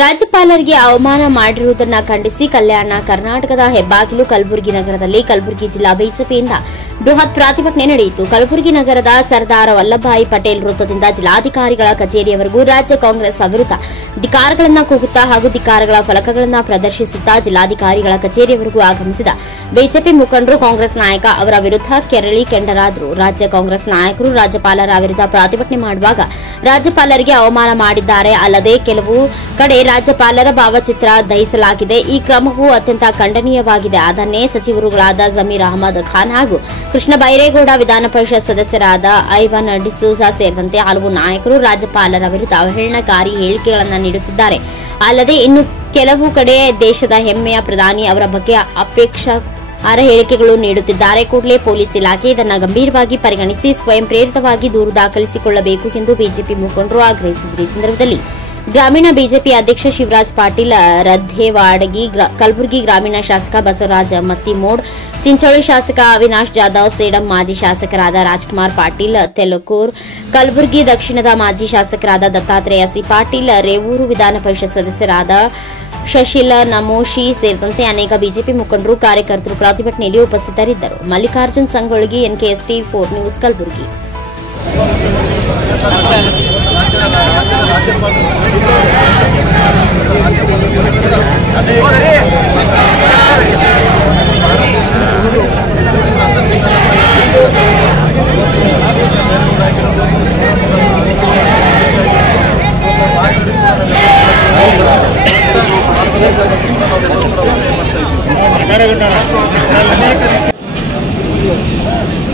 ರಾಜ್ಯಪಾಲರಿಗೆ ಅವಮಾನ ಮಾಡಿರುವುದನ್ನು ಖಂಡಿಸಿ ಕಲ್ಯಾಣ ಕರ್ನಾಟಕದ ಹೆಬ್ಬಾಗಿಲು ಕಲಬುರಗಿ ನಗರದಲ್ಲಿ ಕಲಬುರಗಿ ಜಿಲ್ಲಾ ಬಿಜೆಪಿಯಿಂದ ಬೃಹತ್ ಪ್ರತಿಭಟನೆ ನಡೆಯಿತು. ಕಲಬುರಗಿ ನಗರದ ಸರ್ದಾರ್ ವಲ್ಲಭಭಾಯಿ ಪಟೇಲ್ ವೃತ್ತದಿಂದ ಜಿಲ್ಲಾಧಿಕಾರಿಗಳ ಕಚೇರಿಯವರೆಗೂ ರಾಜ್ಯ ಕಾಂಗ್ರೆಸ್ ವಿರುದ್ಧ ಧಿಕ್ಕಾರಗಳನ್ನು ಕೂಗುತ್ತಾ ಹಾಗೂ ಧಿಕ್ಕಾರಗಳ ಫಲಕಗಳನ್ನು ಪ್ರದರ್ಶಿಸುತ್ತಾ ಜಿಲ್ಲಾಧಿಕಾರಿಗಳ ಕಚೇರಿಯವರೆಗೂ ಆಗಮಿಸಿದ ಬಿಜೆಪಿ ಮುಖಂಡರು ಕಾಂಗ್ರೆಸ್ ನಾಯಕ ಅವರ ವಿರುದ್ಧ ಕೆರಳಿ ಕೆಂಡರಾದರು. ರಾಜ್ಯ ಕಾಂಗ್ರೆಸ್ ನಾಯಕರು ರಾಜ್ಯಪಾಲರ ವಿರುದ್ಧ ಪ್ರತಿಭಟನೆ ಮಾಡುವಾಗ ರಾಜ್ಯಪಾಲರಿಗೆ ಅವಮಾನ ಮಾಡಿದ್ದಾರೆ. ಅಲ್ಲದೆ ಕೆಲವು ಕಡೆ ರಾಜ್ಯಪಾಲರ ಭಾವಚಿತ್ರ ದಹಿಸಲಾಗಿದೆ. ಈ ಕ್ರಮವು ಅತ್ಯಂತ ಖಂಡನೀಯವಾಗಿದೆ. ಅದನ್ನೇ ಸಚಿವರುಗಳಾದ ಜಮೀರ್ ಅಹಮದ್ ಖಾನ್ ಹಾಗೂ ಕೃಷ್ಣ ಬೈರೇಗೌಡ, ವಿಧಾನ ಪರಿಷತ್ ಸದಸ್ಯರಾದ ಐವನ್ ಡಿಸೋಜಾ ಸೇರಿದಂತೆ ಹಲವು ನಾಯಕರು ರಾಜ್ಯಪಾಲರ ವಿರುದ್ಧ ಅವಹೇಳನಕಾರಿ ಹೇಳಿಕೆಗಳನ್ನು ನೀಡುತ್ತಿದ್ದಾರೆ. ಅಲ್ಲದೆ ಇನ್ನು ಕೆಲವು ಕಡೆ ದೇಶದ ಹೆಮ್ಮೆಯ ಪ್ರಧಾನಿ ಅವರ ಬಗ್ಗೆ ಅಪೇಕ್ಷಾರ್ಹ ಹೇಳಿಕೆಗಳು ನೀಡುತ್ತಿದ್ದಾರೆ. ಕೂಡಲೇ ಪೊಲೀಸ್ ಇಲಾಖೆ ಇದನ್ನು ಗಂಭೀರವಾಗಿ ಪರಿಗಣಿಸಿ ಸ್ವಯಂ ಪ್ರೇರಿತವಾಗಿ ದೂರು ದಾಖಲಿಸಿಕೊಳ್ಳಬೇಕು ಎಂದು ಬಿಜೆಪಿ ಮುಖಂಡರು ಆಗ್ರಹಿಸಿದರು. ಈ ಸಂದರ್ಭದಲ್ಲಿ ಗ್ರಾಮೀಣ ಬಿಜೆಪಿ ಅಧ್ಯಕ್ಷ ಶಿವರಾಜ್ ಪಾಟೀಲ್ ರದ್ದೇವಾಡಗಿ, ಕಲಬುರಗಿ ಗ್ರಾಮೀಣ ಶಾಸಕ ಬಸವರಾಜ ಮತ್ತಿಮೋಡ್, ಚಿಂಚೋಳಿ ಶಾಸಕ ಅವಿನಾಶ್ ಜಾಧವ್, ಸೇಡಂ ಮಾಜಿ ಶಾಸಕರಾದ ರಾಜ್ಕುಮಾರ್ ಪಾಟೀಲ್ ತೆಲುಕೂರ್, ಕಲಬುರಗಿ ದಕ್ಷಿಣದ ಮಾಜಿ ಶಾಸಕರಾದ ದತ್ತಾತ್ರೇಯ ಸಿ ಪಾಟೀಲ್, ರೇವೂರು ವಿಧಾನ ಪರಿಷತ್ ಸದಸ್ಯರಾದ ಶಶಿಲ ನಮೋಶಿ ಸೇರಿದಂತೆ ಅನೇಕ ಬಿಜೆಪಿ ಮುಖಂಡರು, ಕಾರ್ಯಕರ್ತರು ಪ್ರತಿಭಟನೆಯಲ್ಲಿ ಉಪಸ್ಥಿತರಿದ್ದರು. Mallikarjun Sangolgi, NKST 4 news, Kalaburagi.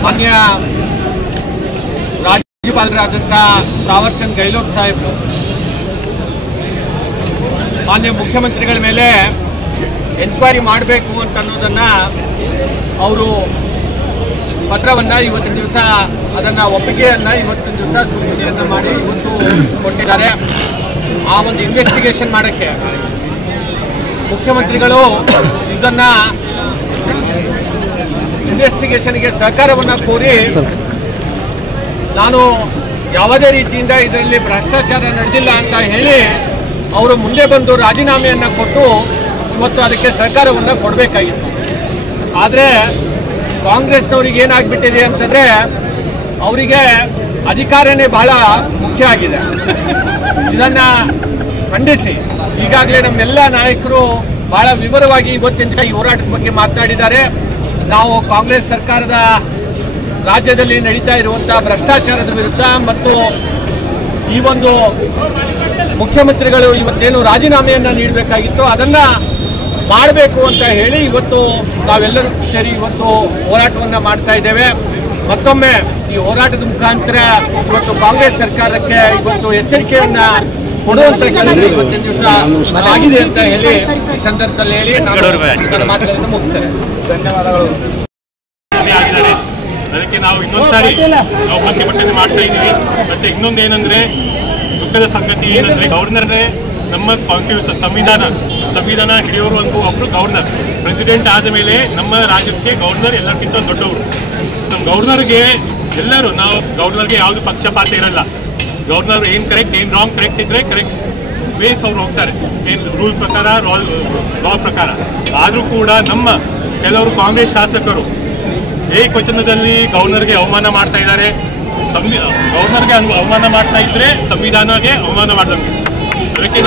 ಮಾನ್ಯ ರಾಜ್ಯಪಾಲರಾದಂಥ ತಾವರ್ಚಂದ್ ಗೆಹ್ಲೋಟ್ ಸಾಹೇಬರು ಮಾನ್ಯ ಮುಖ್ಯಮಂತ್ರಿಗಳ ಮೇಲೆ ಎನ್ಕ್ವೈರಿ ಮಾಡಬೇಕು ಅಂತ ಅನ್ನೋದನ್ನು ಅವರು ಪತ್ರವನ್ನು ಇವತ್ತಿನ ದಿವಸ ಅದನ್ನು ಒಪ್ಪಿಗೆಯನ್ನು ಇವತ್ತಿನ ದಿವಸ ಸೂಚನೆಯನ್ನು ಮಾಡಿ ಇವತ್ತು ಕೊಟ್ಟಿದ್ದಾರೆ. ಆ ಒಂದು ಇನ್ವೆಸ್ಟಿಗೇಷನ್ ಮಾಡೋಕ್ಕೆ ಮುಖ್ಯಮಂತ್ರಿಗಳು ಇದನ್ನು ಇನ್ವೆಸ್ಟಿಗೇಷನ್ಗೆ ಸಹಕಾರವನ್ನು ಕೋರಿ ನಾನು ಯಾವುದೇ ರೀತಿಯಿಂದ ಇದರಲ್ಲಿ ಭ್ರಷ್ಟಾಚಾರ ನಡೆದಿಲ್ಲ ಅಂತ ಹೇಳಿ ಅವರು ಮುಂದೆ ಬಂದು ರಾಜೀನಾಮೆಯನ್ನು ಕೊಟ್ಟು ಇವತ್ತು ಅದಕ್ಕೆ ಸಹಕಾರವನ್ನು ಕೊಡಬೇಕಾಗಿತ್ತು. ಆದರೆ ಕಾಂಗ್ರೆಸ್ನವ್ರಿಗೆ ಏನಾಗ್ಬಿಟ್ಟಿದೆ ಅಂತಂದರೆ ಅವರಿಗೆ ಅಧಿಕಾರನೇ ಬಹಳ ಮುಖ್ಯ ಆಗಿದೆ. ಇದನ್ನು ಖಂಡಿಸಿ ಈಗಾಗಲೇ ನಮ್ಮೆಲ್ಲ ನಾಯಕರು ಬಹಳ ವಿವರವಾಗಿ ಇವತ್ತಿನ ಈ ಹೋರಾಟದ ಬಗ್ಗೆ ಮಾತನಾಡಿದ್ದಾರೆ. ನಾವು ಕಾಂಗ್ರೆಸ್ ಸರ್ಕಾರದ ರಾಜ್ಯದಲ್ಲಿ ನಡೀತಾ ಇರುವಂತಹ ಭ್ರಷ್ಟಾಚಾರದ ವಿರುದ್ಧ ಮತ್ತು ಈ ಒಂದು ಮುಖ್ಯಮಂತ್ರಿಗಳು ಇವತ್ತೇನು ರಾಜೀನಾಮೆಯನ್ನು ನೀಡಬೇಕಾಗಿತ್ತು ಅದನ್ನು ಮಾಡಬೇಕು ಅಂತ ಹೇಳಿ ಇವತ್ತು ನಾವೆಲ್ಲರೂ ಸೇರಿ ಇವತ್ತು ಹೋರಾಟವನ್ನು ಮಾಡ್ತಾ ಇದ್ದೇವೆ. ಮತ್ತೊಮ್ಮೆ ಈ ಹೋರಾಟದ ಮುಖಾಂತರ ಇವತ್ತು ಕಾಂಗ್ರೆಸ್ ಸರ್ಕಾರಕ್ಕೆ ಇವತ್ತು ಎಚ್ಚರಿಕೆಯನ್ನು ಕೊಡುವಂತ ಕೆಲಸ ಇವತ್ತಿನ ದಿವಸ ಆಗಿದೆ ಅಂತ ಹೇಳಿ ಈ ಸಂದರ್ಭದಲ್ಲಿ ಹೇಳಿ ನಾನು ಮಾತುಗಳನ್ನು ಮುಗಿಸ್ತೇನೆ. ಧನ್ಯವಾದಗಳು. ಅದಕ್ಕೆ ನಾವು ಇನ್ನೊಂದ್ಸಾರಿ ನಾವು ಪ್ರತಿಭಟನೆ ಮಾಡ್ತಾ ಇದ್ದೀವಿ. ಮತ್ತೆ ಇನ್ನೊಂದೇನೆಂದ್ರೆ ದುಃಖದ ಸಂಗತಿ ಏನಂದ್ರೆ ಗವರ್ನರ್ನೇ ನಮ್ಮ ಕಾನ್ಸ್ಟಿಟ್ಯೂಷನ್ ಸಂವಿಧಾನ ಹಿಡಿಯೋರು ಅಂತೂ ಒಬ್ರು ಗವರ್ನರ್. ಪ್ರೆಸಿಡೆಂಟ್ ಆದ ಮೇಲೆ ನಮ್ಮ ರಾಜ್ಯಕ್ಕೆ ಗವರ್ನರ್ ಎಲ್ಲರಿಗಿಂತ ದೊಡ್ಡವರು. ನಮ್ಮ ಗವರ್ನರ್ಗೆ ಎಲ್ಲರೂ ನಾವು ಗವರ್ನರ್ಗೆ ಯಾವುದು ಪಕ್ಷಪಾತ ಇರಲ್ಲ. ಗವರ್ನರ್ ಏನು ಕರೆಕ್ಟ್ ಏನು ರಾಂಗ್ ಕರೆಕ್ಟ್ ಇದ್ರೆ ಕರೆಕ್ಟ್ ವೇಸ್ ಅವ್ರು ಹೋಗ್ತಾರೆ, ಏನು ರೂಲ್ಸ್ ಪ್ರಕಾರ ಲಾ ಪ್ರಕಾರ. ಆದರೂ ಕೂಡ ನಮ್ಮ ಕೆಲವರು ಕಾಂಗ್ರೆಸ್ ಶಾಸಕರು ಏಕವಚನದಲ್ಲಿ ಗವರ್ನರ್ಗೆ ಅವಮಾನ ಮಾಡ್ತಾ ಇದ್ದಾರೆ. ಗವರ್ನರ್ಗೆ ಅವಮಾನ ಮಾಡ್ತಾ ಇದ್ರೆ ಸಂವಿಧಾನಕ್ಕೆ ಅವಮಾನ ಮಾಡ್ದಂಗೆ. ಅದಕ್ಕೆ